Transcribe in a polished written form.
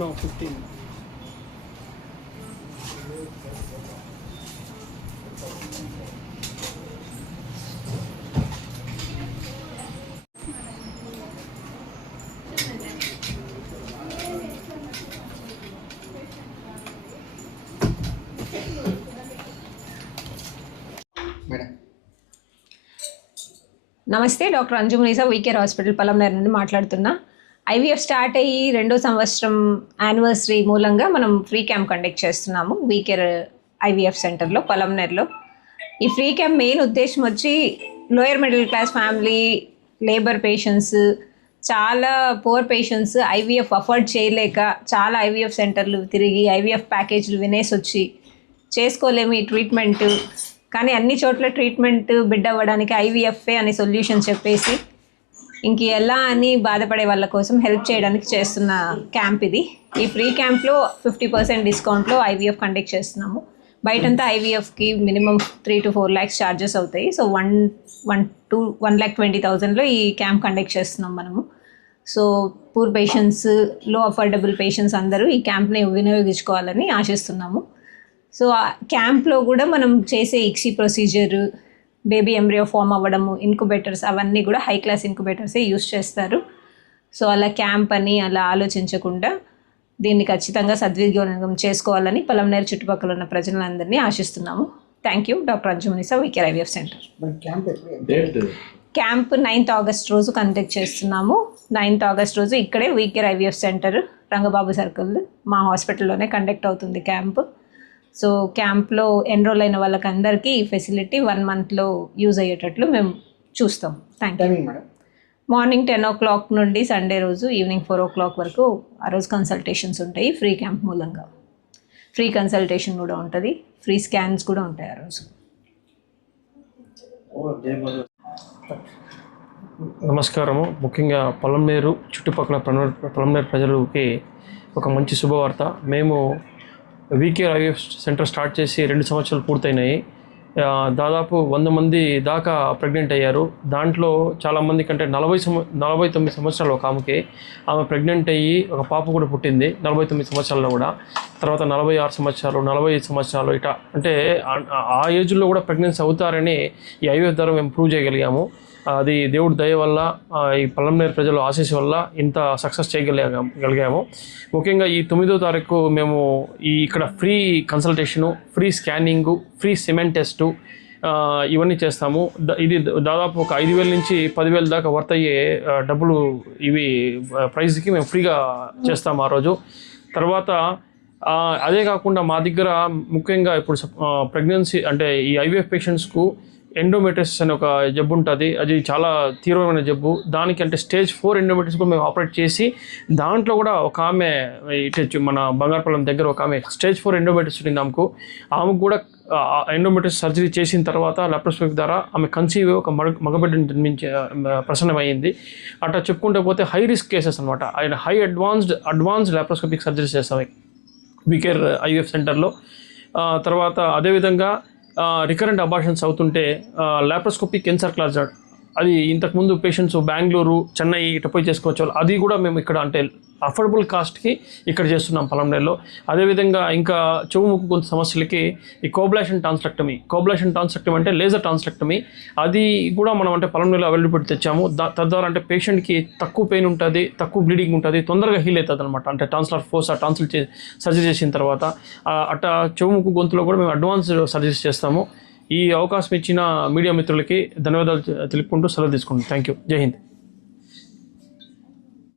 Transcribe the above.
No, 15. నమస్తే, doctor Anju Munisa, WeCare hospital Palamaneru నుండి మాట్లాడుతున్నా. ఐవీఎఫ్ స్టార్ట్ అయ్యి 2వ సంవత్సరం యానివర్సరీ మూలంగా మనం ఫ్రీ క్యాంప్ కండక్ట్ చేస్తున్నాము వీకేర్ ఐవీఎఫ్ సెంటర్లో పలమనేరులో. ఈ ఫ్రీ క్యాంప్ మెయిన్ ఉద్దేశం వచ్చి lower middle class family, labour patients, చాలా పూర్ పేషెంట్స్ ఐవీఎఫ్ అఫోర్డ్ చేయలేక చాలా ఐవీఎఫ్ సెంటర్లు తిరిగి ఐవీఎఫ్ ప్యాకేజీలు వినేసి వచ్చి చేసుకోలేము ఈ ట్రీట్మెంట్, కానీ అన్ని చోట్ల ట్రీట్మెంట్ బిడ్డ అవ్వడానికి ఐవీఎఫ్ఏ అనే సొల్యూషన్ చెప్పేసి ఇంక ఎలా అని బాధపడే వాళ్ళ కోసం హెల్ప్ చేయడానికి చేస్తున్న క్యాంప్ ఇది. ఈ ఫ్రీ క్యాంప్లో 50% డిస్కౌంట్లో ఐవీఎఫ్ కండక్ట్ చేస్తున్నాము. బయటంతా ఐవీఎఫ్కి మినిమం 3 to 4 lakhs ఛార్జెస్ అవుతాయి. సో 1,20,000లో ఈ క్యాంప్ కండక్ట్ చేస్తున్నాం మనము. సో పూర్ పేషెంట్స్, లో అఫోర్డబుల్ పేషెంట్స్ అందరూ ఈ క్యాంప్ని వినియోగించుకోవాలని ఆశిస్తున్నాము. సో ఆ క్యాంప్లో కూడా మనం చేసే ICSI procedure, baby embryo form అవ్వడము, ఇన్క్యుబేటర్స్ అవన్నీ కూడా హై క్లాస్ ఇన్క్యుబేటర్సే యూస్ చేస్తారు. సో అలా క్యాంప్ అని అలా ఆలోచించకుండా దీన్ని ఖచ్చితంగా సద్వినియోగం చేసుకోవాలని పలమనేరు చుట్టుపక్కల ఉన్న ప్రజలందరినీ ఆశిస్తున్నాము. Thank you. Doctor Anju Munisa, WeCare IVF centre. Camp 9th August రోజు కండక్ట్ చేస్తున్నాము. 9th August రోజు ఇక్కడే WeCare IVF centre, Rangababu circle, మా హాస్పిటల్లోనే కండక్ట్ అవుతుంది క్యాంప్. సో క్యాంప్లో ఎన్రోల్ అయిన వాళ్ళకందరికీ ఈ ఫెసిలిటీ 1 monthలో యూజ్ అయ్యేటట్లు మేము చూస్తాం. Thank you. మార్నింగ్ 10 o'clock నుండి సండే రోజు ఈవినింగ్ 4 o'clock వరకు ఆ రోజు కన్సల్టేషన్స్ ఉంటాయి. ఫ్రీ క్యాంప్ మూలంగా ఫ్రీ కన్సల్టేషన్ కూడా ఉంటుంది, ఫ్రీ స్కాన్స్ కూడా ఉంటాయి ఆ రోజు. నమస్కారము. ముఖ్యంగా పలమనేరు చుట్టుపక్కల పలమనేరు ప్రజలకి ఒక మంచి శుభవార్త. మేము వీకేర్ ఐవీఎఫ్ సెంటర్ స్టార్ట్ చేసి 2 సంవత్సరాలు పూర్తయినాయి. దాదాపు 100 మంది దాకా ప్రెగ్నెంట్ అయ్యారు. దాంట్లో చాలామంది కంటే 49 సంవత్సరాలు ఒక ఆమె ప్రెగ్నెంట్ అయ్యి ఒక పాప కూడా పుట్టింది 49 సంవత్సరాల్లో కూడా. తర్వాత 46 సంవత్సరాలు, 45 సంవత్సరాలు ఇట్లా అంటే ఆ ఏజ్లో కూడా ప్రెగ్నెన్సీ అవుతారని ఈ ఐవీఎఫ్ ద్వారా మేము ప్రూవ్ చేయగలిగాము. అది దేవుడి దయ వల్ల, ఈ పలమనేరు ప్రజల ఆశీస్సు వల్ల ఇంత సక్సెస్ చేయగలిగాము. ముఖ్యంగా ఈ 9వ తారీఖు మేము ఇక్కడ free consultation, free scanning, free cement test ఇవన్నీ చేస్తాము. ఇది దాదాపు ఒక 5,000 నుంచి 10,000 దాకా వర్త్ అయ్యే డబ్బులు ఇవి ప్రైజ్కి మేము ఫ్రీగా చేస్తాము ఆ రోజు. తర్వాత అదే కాకుండా మా దగ్గర ముఖ్యంగా ఇప్పుడు ప్రెగ్నెన్సీ అంటే ఈ ఐవీఎఫ్ పేషెంట్స్కు ఎండోమెట్రియోసిస్ అనే ఒక జబ్బు ఉంటుంది. అది చాలా తీవ్రమైన జబ్బు. దానికి అంటే స్టేజ్ 4 ఎండోమెట్రియోసిస్ కూడా మేము ఆపరేట్ చేసి దాంట్లో కూడా ఒక ఆమె ఇటు మన బంగారపల్లం దగ్గర ఒక ఆమె స్టేజ్ 4 ఎండోమెట్రియోసిస్ ఉంది. ఆమెకు కూడా ఎండోమెట్రియోసిస్ సర్జరీ చేసిన తర్వాత లాప్రోస్కోపీ ద్వారా ఆమె కన్సీవ్ ఒక మగబిడ్డను జన్మించే ప్రసన్నమైంది. అట్లా చెప్పుకుంటే పోతే హై రిస్క్ కేసెస్ అనమాట. ఆయన హై అడ్వాన్స్డ్ లాప్రోస్కోపిక్ సర్జరీ చేస్తాం వీకేర్ ఐవీఎఫ్ సెంటర్లో. తర్వాత అదేవిధంగా రికరెంట్ అబార్షన్స్ అవుతుంటే లాప్రోస్కోపిక్ ఎన్సర్క్లాజర్, అది ఇంతకుముందు పేషెంట్స్ బెంగళూరు, చెన్నై ఇట్లా పోయి చేసుకోవచ్చు. అది కూడా మేము ఇక్కడ అంటే అఫోర్డబుల్ కాస్ట్కి ఇక్కడ చేస్తున్నాం పలమనేరులో. అదేవిధంగా ఇంకా చెవు ముక్కు గొంతు సమస్యలకి ఈ కోబ్లాషన్ ట్రాన్స్లెక్టమీ అంటే లేజర్ ట్రాన్స్లెక్టమీ, అది కూడా మనం అంటే పలమనేరులో అవైలబిలిటీ తెచ్చాము. తద్వారా అంటే పేషెంట్కి తక్కువ పెయిన్ ఉంటుంది, తక్కువ బ్లీడింగ్ ఉంటుంది, తొందరగా హీల్ అవుతుంది అనమాట. అంటే ట్రాన్స్లర్ ఫోర్స్ సర్జరీ చేసిన తర్వాత అట్లా చెవు ముక్కు గొంతులో కూడా మేము అడ్వాన్స్ సర్జరీస్ చేస్తాము. ఈ అవకాశం ఇచ్చిన మీడియా మిత్రులకి ధన్యవాదాలు తెలుపుకుంటూ సెలవు తీసుకుంటాను. Thank you. జై హింద్.